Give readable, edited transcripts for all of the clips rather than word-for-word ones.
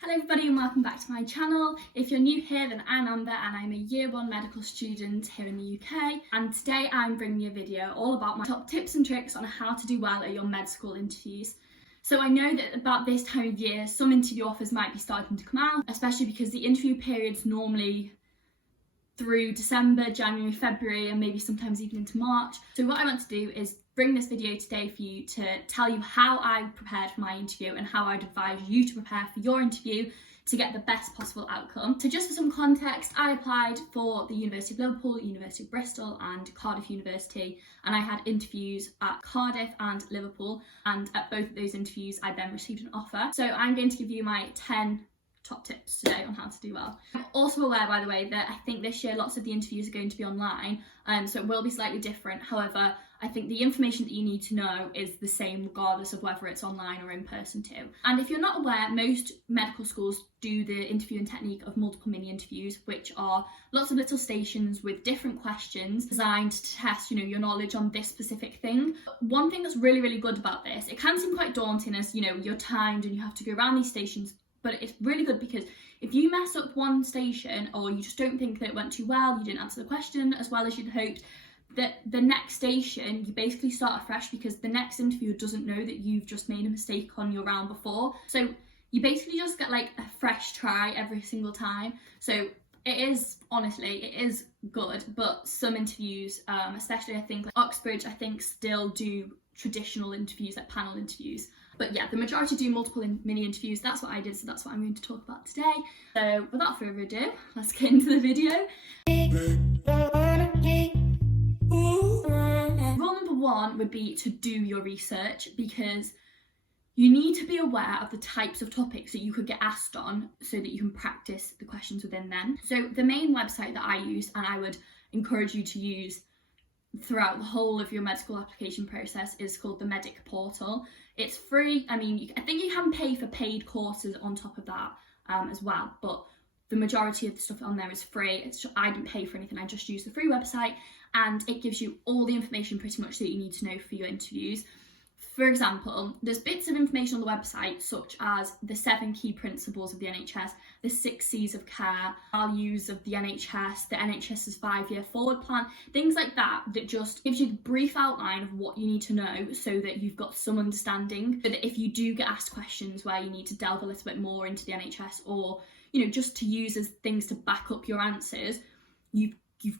Hello everybody and welcome back to my channel. If you're new here, then I'm Amber and I'm a year 1 medical student here in the UK, and today I'm bringing you a video all about my top tips and tricks on how to do well at your med school interviews. So I know that about this time of year some interview offers might be starting to come out, especially because the interview period's normally through December, January, February, and maybe sometimes even into March. So what I want to do is bring this video today for you to tell you how I prepared for my interview and how I'd advise you to prepare for your interview to get the best possible outcome. So just for some context, I applied for the University of Liverpool, University of Bristol and Cardiff University, and I had interviews at Cardiff and Liverpool, and at both of those interviews I then received an offer. So I'm going to give you my 10 top tips today on how to do well. I'm also aware, by the way, that I think this year lots of the interviews are going to be online, so it will be slightly different. However, I think the information that you need to know is the same regardless of whether it's online or in person too. And if you're not aware, most medical schools do the interviewing technique of multiple mini interviews, which are lots of little stations with different questions designed to test, your knowledge on this specific thing. One thing that's really, really good about this, it can seem quite daunting as, you're timed and you have to go around these stations, but it's really good because if you mess up one station or you just don't think that it went too well, you didn't answer the question as well as you'd hoped, that the next station you basically start afresh because the next interviewer doesn't know that you've just made a mistake on your round before. So you basically just get like a fresh try every single time. So it is good, but some interviews, especially I think like Oxbridge, I think still do traditional interviews like panel interviews. But yeah, the majority do multiple mini interviews. That's what I did, so that's what I'm going to talk about today. So without further ado, let's get into the video. Rule number 1 would be to do your research, because you need to be aware of the types of topics that you could get asked on so that you can practice the questions within them. So the main website that I use, and I would encourage you to use throughout the whole of your med school application process, is called the Medic Portal. It's free. I mean, I think you can pay for paid courses on top of that as well, but the majority of the stuff on there is free. I didn't pay for anything, I just used the free website, and it gives you all the information pretty much that you need to know for your interviews. For example, there's bits of information on the website such as the 7 key principles of the NHS, the 6 C's of care, values of the NHS, the NHS's 5-year forward plan, things like that, that just gives you the brief outline of what you need to know so that you've got some understanding, so that if you do get asked questions where you need to delve a little bit more into the NHS, or just to use as things to back up your answers, you've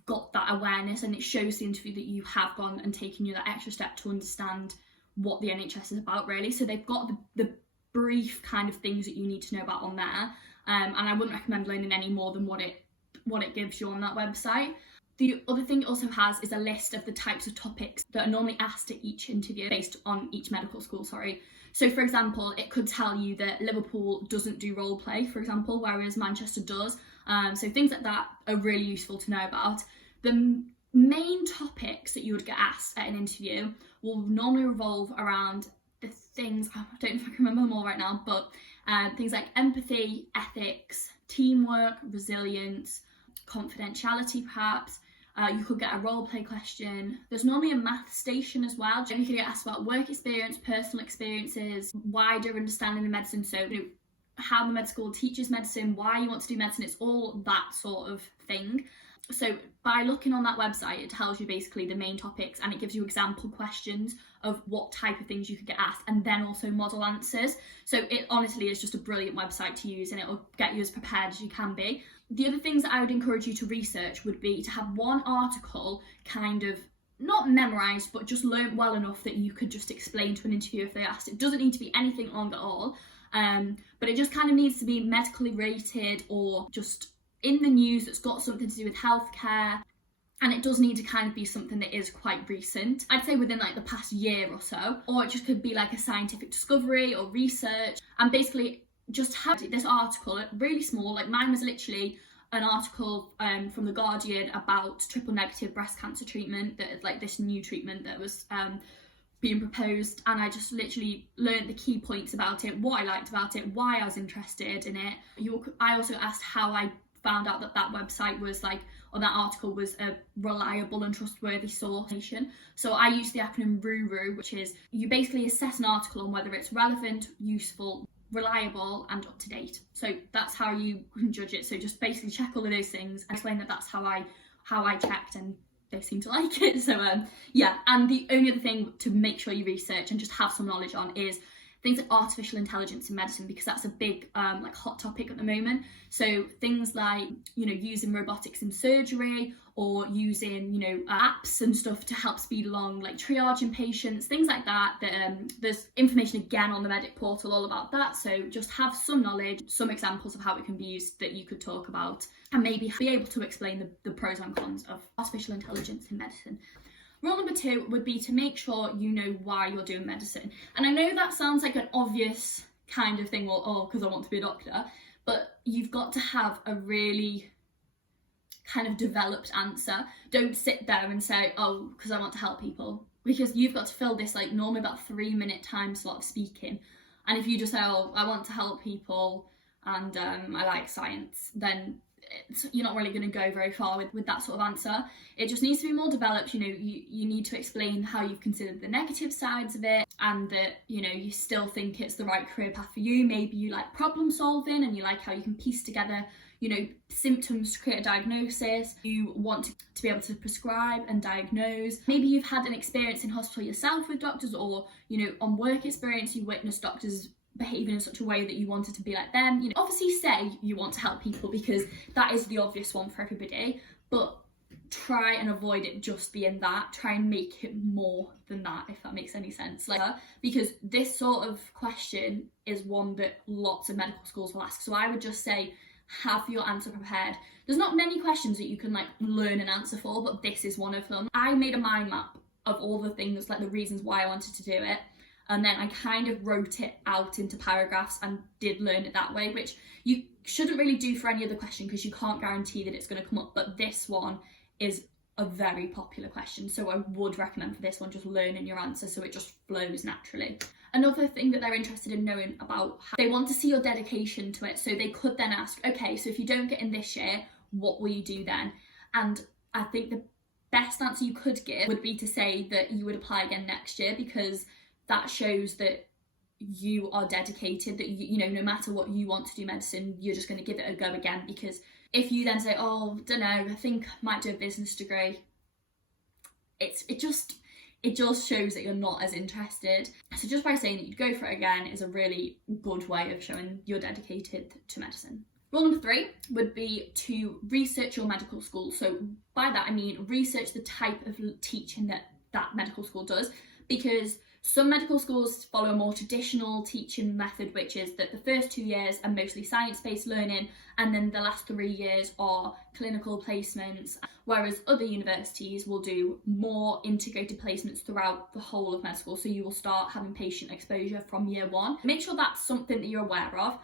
got that awareness, and it shows the interview that you have gone and taken you that extra step to understand what the NHS is about, really. So they've got the brief kind of things that you need to know about on there, and I wouldn't recommend learning any more than what it gives you on that website. The other thing it also has is a list of the types of topics that are normally asked at each interview based on each medical school, So for example, it could tell you that Liverpool doesn't do role play, for example, whereas Manchester does. So things like that are really useful to know about. The main topics that you would get asked at an interview will normally revolve around the things, I don't know if I can remember them all right now, but things like empathy, ethics, teamwork, resilience, confidentiality perhaps. You could get a role play question. There's normally a math station as well. You could get asked about work experience, personal experiences, wider understanding of medicine. So how the med school teaches medicine, why you want to do medicine, it's all that sort of thing. So by looking on that website, it tells you basically the main topics, and it gives you example questions of what type of things you could get asked, and then also model answers. So it honestly is just a brilliant website to use, and it will get you as prepared as you can be. The other things that I would encourage you to research would be to have one article kind of not memorised, but just learnt well enough that you could just explain to an interviewer if they asked. It doesn't need to be anything long at all, but it just kind of needs to be medically rated or just in the news that's got something to do with healthcare, and it does need to kind of be something that is quite recent. I'd say within like the past year or so, or it just could be like a scientific discovery or research, and basically just have this article really small. Like mine was literally an article from The Guardian about triple negative breast cancer treatment, that like this new treatment that was being proposed, and I just literally learned the key points about it, what I liked about it, why I was interested in it. I also asked how I found out that website was or that article was a reliable and trustworthy source. So I use the acronym RURU, which is you basically assess an article on whether it's relevant, useful, reliable and up to date. So that's how you can judge it. So just basically check all of those things and explain that that's how I checked, and they seem to like it. So yeah, and the only other thing to make sure you research and just have some knowledge on is things like artificial intelligence in medicine, because that's a big like hot topic at the moment. So things like, you know, using robotics in surgery, or using, you know, apps and stuff to help speed along like triaging patients, things like that. There's information again on the Medic portal all about that. So just have some knowledge, some examples of how it can be used that you could talk about, and maybe be able to explain the pros and cons of artificial intelligence in medicine. Rule number 2 would be to make sure you know why you're doing medicine. And I know that sounds like an obvious kind of thing, well, oh, because I want to be a doctor, but you've got to have a really kind of developed answer. Don't sit there and say, oh, because I want to help people, because you've got to fill this like normally about 3-minute time slot of speaking. And if you just say, oh, I want to help people and I like science, then you're not really going to go very far with that sort of answer. It just needs to be more developed. You know, you need to explain how you've considered the negative sides of it, and that, you know, you still think it's the right career path for you. Maybe you like problem solving and you like how you can piece together, you know, symptoms to create a diagnosis. You want to be able to prescribe and diagnose. Maybe you've had an experience in hospital yourself with doctors, or, you know, on work experience, you witnessed doctors behaving in such a way that you wanted to be like them. You know, obviously say you want to help people, because that is the obvious one for everybody, but try and avoid it just being that. Try and make it more than that, if that makes any sense. Like, because this sort of question is one that lots of medical schools will ask. So I would just say, have your answer prepared. There's not many questions that you can like learn an answer for, but this is one of them. I made a mind map of all the things, like the reasons why I wanted to do it. And then I kind of wrote it out into paragraphs and did learn it that way, which you shouldn't really do for any other question, because you can't guarantee that it's going to come up. But this one is a very popular question, so I would recommend for this one just learning your answer so it just flows naturally. Another thing that they're interested in knowing about, how they want to see your dedication to it. So they could then ask, okay, so if you don't get in this year, what will you do then? And I think the best answer you could give would be to say that you would apply again next year, because that shows that you are dedicated, that you know, no matter what you want to do medicine, you're just going to give it a go again. Because if you then say, oh, don't know, I think I might do a business degree, it just shows that you're not as interested. So just by saying that you'd go for it again is a really good way of showing you're dedicated to medicine. Rule number 3 would be to research your medical school. So by that I mean research the type of teaching that medical school does, because some medical schools follow a more traditional teaching method, which is that the first 2 years are mostly science-based learning, and then the last 3 years are clinical placements, whereas other universities will do more integrated placements throughout the whole of med school. So you will start having patient exposure from year 1. Make sure that's something that you're aware of.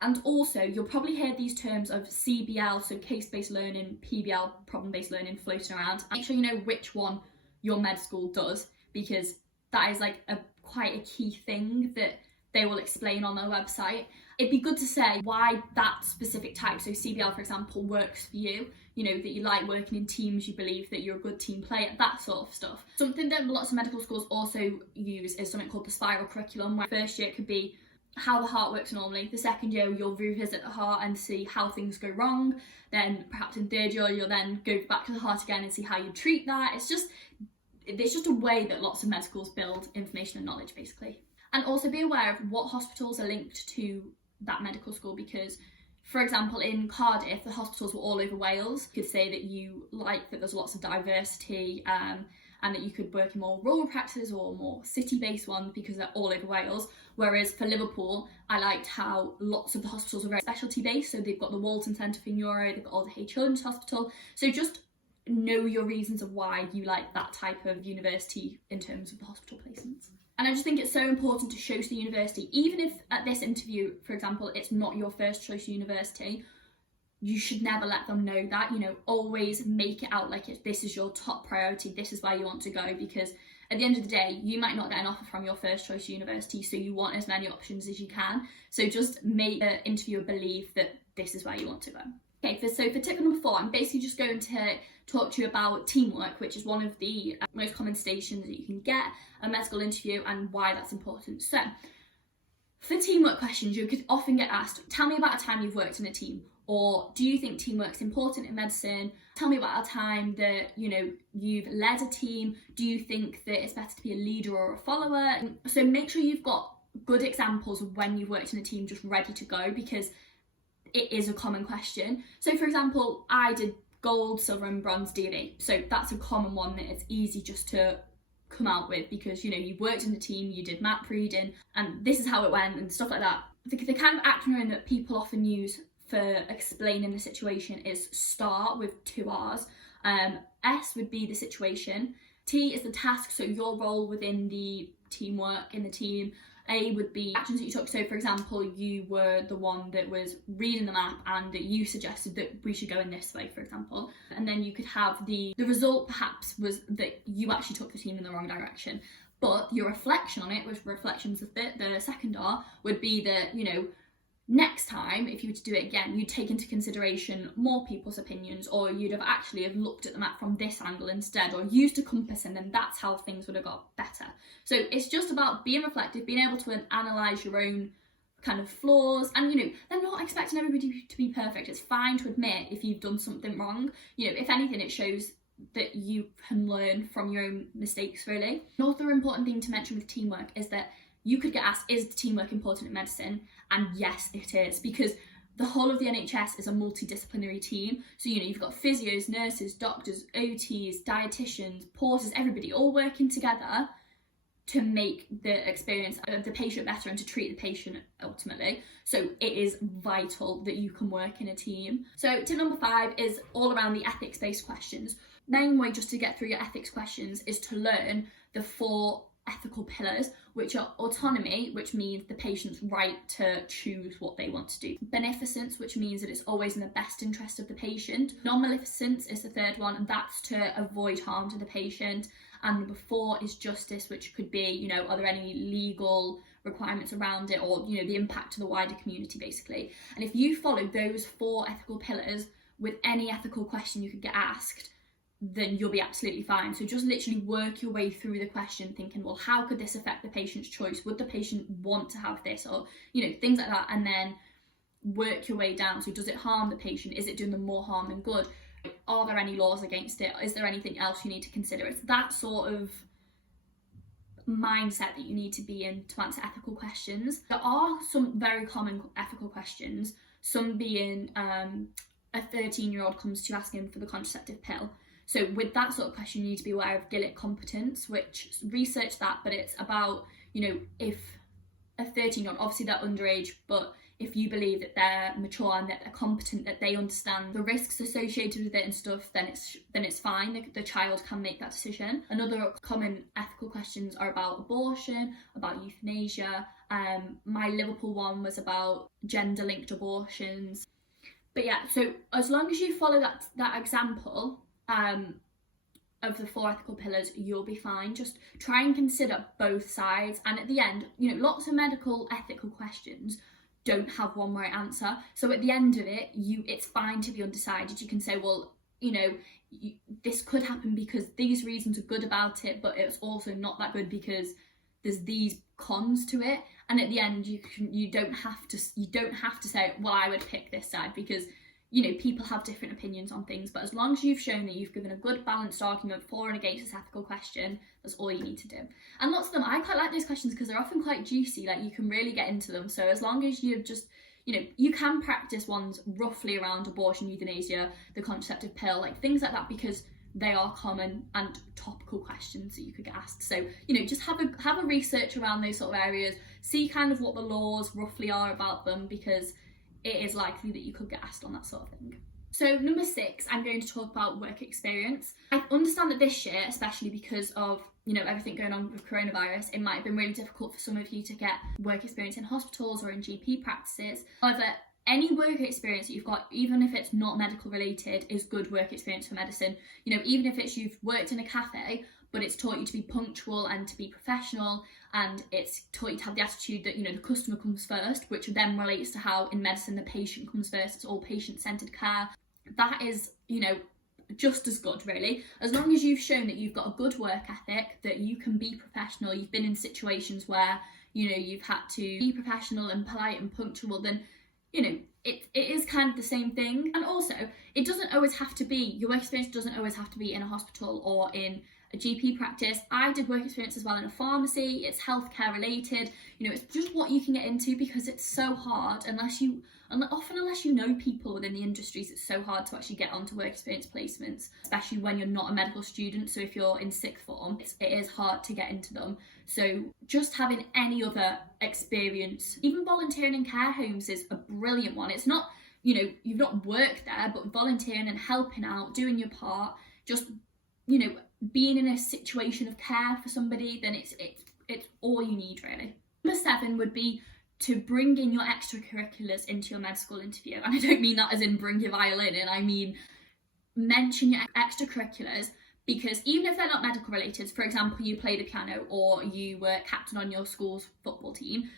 And also, you'll probably hear these terms of CBL, so case-based learning, PBL, problem-based learning, floating around. Make sure you know which one your med school does, because that is like quite a key thing that they will explain on their website. It'd be good to say why that specific type, so CBL for example, works for you. You know, that you like working in teams, you believe that you're a good team player, that sort of stuff. Something that lots of medical schools also use is something called the spiral curriculum, where first year it could be how the heart works normally. The second year you'll revisit the heart and see how things go wrong. Then perhaps in third year you'll then go back to the heart again and see how you treat that. It's just a way that lots of med schools build information and knowledge, basically. And also be aware of what hospitals are linked to that medical school, because, for example, in Cardiff, the hospitals were all over Wales. You could say that you like that there's lots of diversity, and that you could work in more rural practices or more city-based ones because they're all over Wales. Whereas for Liverpool, I liked how lots of the hospitals are very specialty-based. So they've got the Walton Centre for Neuro, they've got Alder Hey Children's Hospital. So just know your reasons of why you like that type of university in terms of the hospital placements. And I just think it's so important to show to the university, even if at this interview, for example, it's not your first choice university, you should never let them know that. You know, always make it out like this is your top priority, this is where you want to go, because at the end of the day, you might not get an offer from your first choice university, so you want as many options as you can. So just make the interviewer believe that this is where you want to go. Okay, so for tip number 4, I'm basically just going to talk to you about teamwork, which is one of the most common stations that you can get a medical interview, and why that's important. So For teamwork questions, you could often get asked, tell me about a time you've worked in a team, or do you think teamwork's important in medicine? Tell me about a time that, you've led a team. Do you think that it's better to be a leader or a follower? So make sure you've got good examples of when you've worked in a team just ready to go, because it is a common question. So for example, I did gold, silver and bronze D&E. So that's a common one that it's easy just to come out with, because you worked in a team, you did map reading, and this is how it went and stuff like that. The kind of acronym that people often use for explaining the situation is STAR with 2 R's. S would be the situation. T is the task, so your role within the teamwork in the team. A would be actions that you took. So for example, you were the one that was reading the map and that you suggested that we should go in this way, for example. And then you could have the result perhaps was that you actually took the team in the wrong direction. But your reflection on it, which reflections of the second R, would be that, next time, if you were to do it again, you'd take into consideration more people's opinions, or you'd have actually looked at the map from this angle instead, or used a compass, and then that's how things would have got better. So it's just about being reflective, being able to analyse your own kind of flaws, and they're not expecting everybody to be perfect. It's fine to admit if you've done something wrong. If anything, it shows that you can learn from your own mistakes, really. Another important thing to mention with teamwork is that you could get asked, is teamwork important in medicine? And yes, it is, because the whole of the NHS is a multidisciplinary team. So, you've got physios, nurses, doctors, OTs, dietitians, porters, everybody all working together to make the experience of the patient better and to treat the patient ultimately. So it is vital that you can work in a team. So tip number 5 is all around the ethics-based questions. Main way just to get through your ethics questions is to learn the 4 ethical pillars, which are autonomy, which means the patient's right to choose what they want to do. Beneficence, which means that it's always in the best interest of the patient. Non-maleficence is the 3rd one, and that's to avoid harm to the patient. And number 4 is justice, which could be, are there any legal requirements around it, or, the impact to the wider community, basically. And if you follow those 4 ethical pillars with any ethical question you could get asked, then you'll be absolutely fine. So just literally work your way through the question thinking, well, how could this affect the patient's choice? Would the patient want to have this? Or, things like that. And then work your way down. So does it harm the patient? Is it doing them more harm than good? Are there any laws against it? Is there anything else you need to consider? It's that sort of mindset that you need to be in to answer ethical questions. There are some very common ethical questions, some being a 13-year-old comes to you asking for the contraceptive pill. So with that sort of question, you need to be aware of Gillick competence, which research that, but it's about, if a 13-year-old, obviously they're underage, but if you believe that they're mature and that they're competent, that they understand the risks associated with it and stuff, then it's fine. The child can make that decision. Another common ethical questions are about abortion, about euthanasia. My Liverpool one was about gender-linked abortions. But yeah, so as long as you follow that example of the 4 ethical pillars, you'll be fine. Just try and consider both sides. And at the end, lots of medical ethical questions don't have one right answer. So at the end of it, it's fine to be undecided. You can say, well, this could happen because these reasons are good about it, but it's also not that good because there's these cons to it. And at the end, you don't have to say, well, I would pick this side, because people have different opinions on things, but as long as you've shown that you've given a good balanced argument for and against this ethical question, that's all you need to do. And lots of them, I quite like those questions because they're often quite juicy, like you can really get into them. So as long as you've just, you can practice ones roughly around abortion, euthanasia, the contraceptive pill, like things like that, because they are common and topical questions that you could get asked. So, just have a research around those sort of areas, see kind of what the laws roughly are about them, because it is likely that you could get asked on that sort of thing. So number 6, I'm going to talk about work experience. I understand that this year, especially because of, everything going on with coronavirus, it might have been really difficult for some of you to get work experience in hospitals or in GP practices. However, any work experience that you've got, even if it's not medical related, is good work experience for medicine. Even if it's you've worked in a cafe, but it's taught you to be punctual and to be professional, and it's taught you to have the attitude that, the customer comes first, which then relates to how in medicine the patient comes first. It's all patient-centred care. That is, just as good, really. As long as you've shown that you've got a good work ethic, that you can be professional, you've been in situations where, you know, you've had to be professional and polite and punctual, then, you know, it is kind of the same thing. And also, it doesn't always have to be, your work experience doesn't always have to be in a hospital or in a GP practice. I did work experience as well in a pharmacy. It's healthcare related, you know, it's just what you can get into, because it's so hard unless you know people within the industries. It's so hard to actually get onto work experience placements, especially when you're not a medical student. So if you're in sixth form, it is hard to get into them. So just having any other experience, even volunteering in care homes, is a brilliant one. It's not, you know, you've not worked there, but volunteering and helping out, doing your part, just, you know, being in a situation of care for somebody, then it's all you need, really. Number 7 would be to bring in your extracurriculars into your med school interview. And I don't mean that as in bring your violin in, I mean mention your extracurriculars, because even if they're not medical related, for example, you play the piano or you were captain on your school's football team,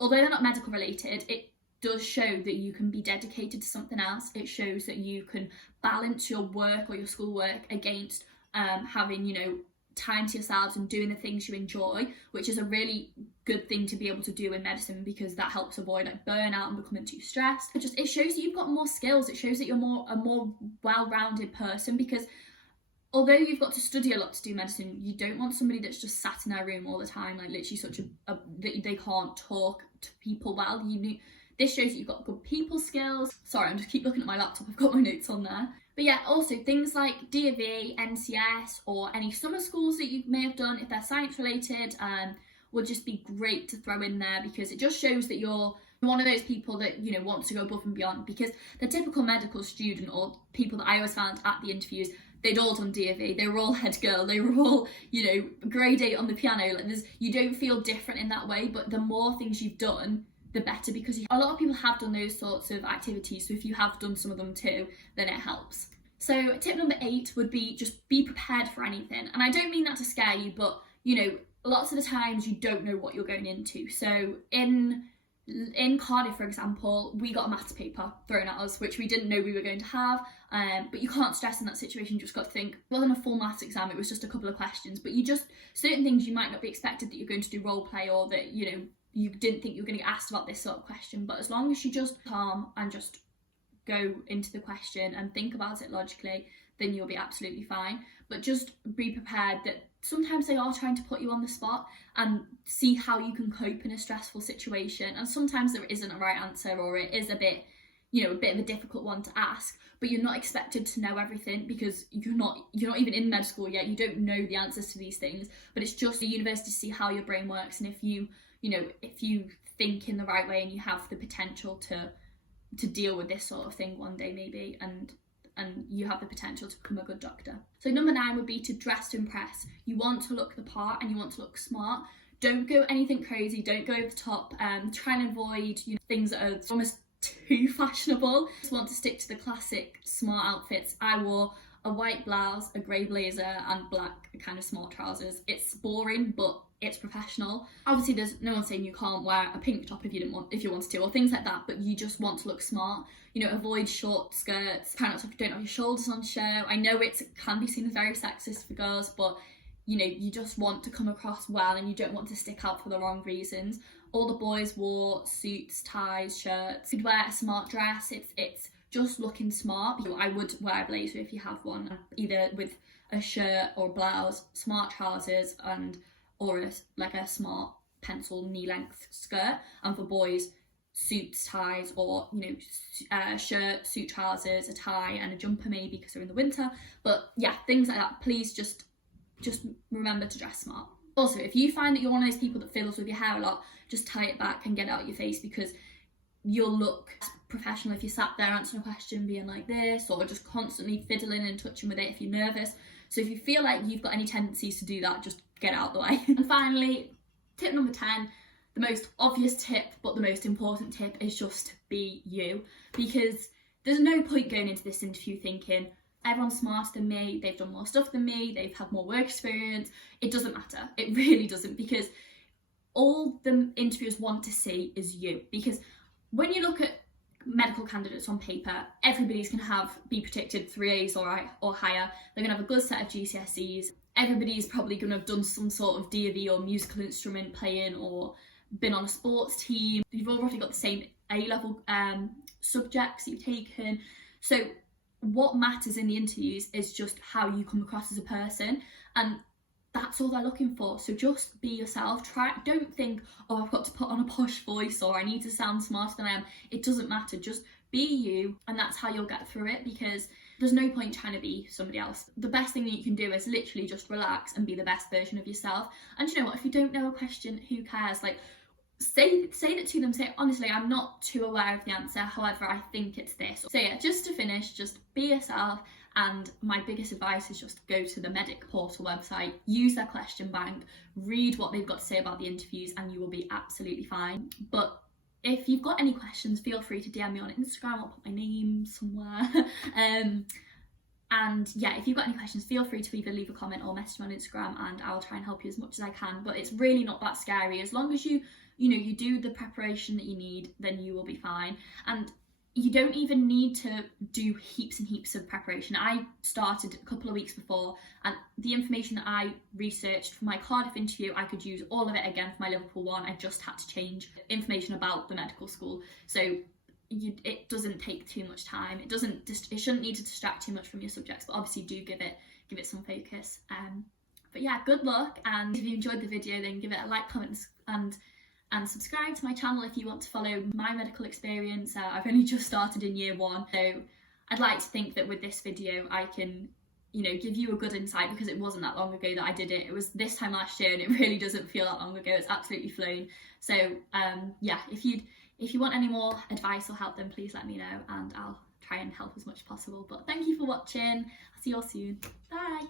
although they're not medical related, it does show that you can be dedicated to something else. It shows that you can balance your work or your schoolwork against having, you know, time to yourselves and doing the things you enjoy, which is a really good thing to be able to do in medicine, because that helps avoid like burnout and becoming too stressed. It shows that you've got more skills. It shows that you're a more well-rounded person, because although you've got to study a lot to do medicine, you don't want somebody that's just sat in their room all the time, like literally such that they can't talk to people well. This shows that you've got good people skills. Sorry, I'm just keep looking at my laptop. I've got my notes on there. But yeah, also things like DAV, NCS, or any summer schools that you may have done, if they're science related, would just be great to throw in there, because it just shows that you're one of those people that, you know, wants to go above and beyond. Because the typical medical student, or people that I always found at the interviews, they'd all done DAV, they were all head girl, they were all, you know, grade 8 on the piano. Like you don't feel different in that way, but the more things you've done, the better, because a lot of people have done those sorts of activities. So if you have done some of them too, then it helps. So tip number 8 would be just be prepared for anything. And I don't mean that to scare you, but, you know, lots of the times you don't know what you're going into. So in Cardiff, for example, we got a maths paper thrown at us, which we didn't know we were going to have, but you can't stress in that situation. You just got to think, it wasn't a full maths exam, it was just a couple of questions, but certain things you might not be expected, that you're going to do role play, or that, you know, you didn't think you were going to get asked about this sort of question. But as long as you just calm and just go into the question and think about it logically, then you'll be absolutely fine. But just be prepared that sometimes they are trying to put you on the spot and see how you can cope in a stressful situation. And sometimes there isn't a right answer, or it is a bit, you know, a bit of a difficult one to ask, but you're not expected to know everything, because you're not even in med school yet. You don't know the answers to these things, but it's just the university to see how your brain works. And if you think in the right way and you have the potential to deal with this sort of thing one day maybe, and you have the potential to become a good doctor. So number 9 would be to dress to impress. You want to look the part and you want to look smart. Don't go anything crazy, don't go over the top. Try and avoid, you know, things that are almost too fashionable. Just want to stick to the classic smart outfits. I wore a white blouse, a grey blazer and black kind of smart trousers. It's boring, but it's professional. Obviously there's no one saying you can't wear a pink top if you wanted to, or things like that, but you just want to look smart. You know, avoid short skirts, try not to don't have your shoulders on show. I know it can be seen as very sexist for girls, but you know, you just want to come across well and you don't want to stick out for the wrong reasons. All the boys wore suits, ties, shirts. You'd wear a smart dress. It's just looking smart. I would wear a blazer if you have one, either with a shirt or blouse, smart trousers, or a smart pencil knee-length skirt. And for boys, suits, ties, or, you know, shirt, suit, trousers, a tie and a jumper maybe, because they're in the winter. But yeah, things like that. Please just remember to dress smart. Also, if you find that you're one of those people that fiddles with your hair a lot, just tie it back and get it out of your face, because you'll look professional if you sat there answering a question being like this, or just constantly fiddling and touching with it if you're nervous. So if you feel like you've got any tendencies to do that, just get it out of the way. And finally, tip number 10, the most obvious tip, but the most important tip, is just to be you. Because there's no point going into this interview thinking, everyone's smarter than me, they've done more stuff than me, they've had more work experience. It doesn't matter. It really doesn't, because all the interviewers want to see is you. Because when you look at medical candidates on paper, everybody's going to be predicted 3As or higher. They're going to have a good set of GCSEs. Everybody's probably going to have done some sort of DAV or musical instrument playing, or been on a sports team, you've all roughly got the same A-level subjects you've taken. So what matters in the interviews is just how you come across as a person, and that's all they're looking for. So just be yourself. Don't think, oh, I've got to put on a posh voice or I need to sound smarter than I am. It doesn't matter. Just be you, and that's how you'll get through it, because there's no point trying to be somebody else. The best thing that you can do is literally just relax and be the best version of yourself. And you know what, if you don't know a question, who cares? Like, say that to them. Say, honestly, I'm not too aware of the answer, however I think it's this. So yeah, just to finish, just be yourself. And my biggest advice is just go to the Medic Portal website, use their question bank, read what they've got to say about the interviews, and you will be absolutely fine. But if you've got any questions, feel free to DM me on Instagram. I'll put my name somewhere. And yeah, if you've got any questions, feel free to either leave a comment or message me on Instagram, and I'll try and help you as much as I can. But it's really not that scary. As long as you do the preparation that you need, then you will be fine. And you don't even need to do heaps and heaps of preparation. I started a couple of weeks before, and the information that I researched for my Cardiff interview, I could use all of it again for my Liverpool one. I just had to change information about the medical school. So it doesn't take too much time. It shouldn't need to distract too much from your subjects, but obviously do give it some focus. But yeah, good luck, and if you enjoyed the video, then give it a like, comment, and subscribe to my channel if you want to follow my medical experience. I've only just started in year 1, so I'd like to think that with this video I can, give you a good insight, because it wasn't that long ago that I did it. It was this time last year, and it really doesn't feel that long ago. It's absolutely flown. So yeah, if you want any more advice or help, then please let me know, and I'll try and help as much as possible. But thank you for watching. I'll see you all soon. Bye.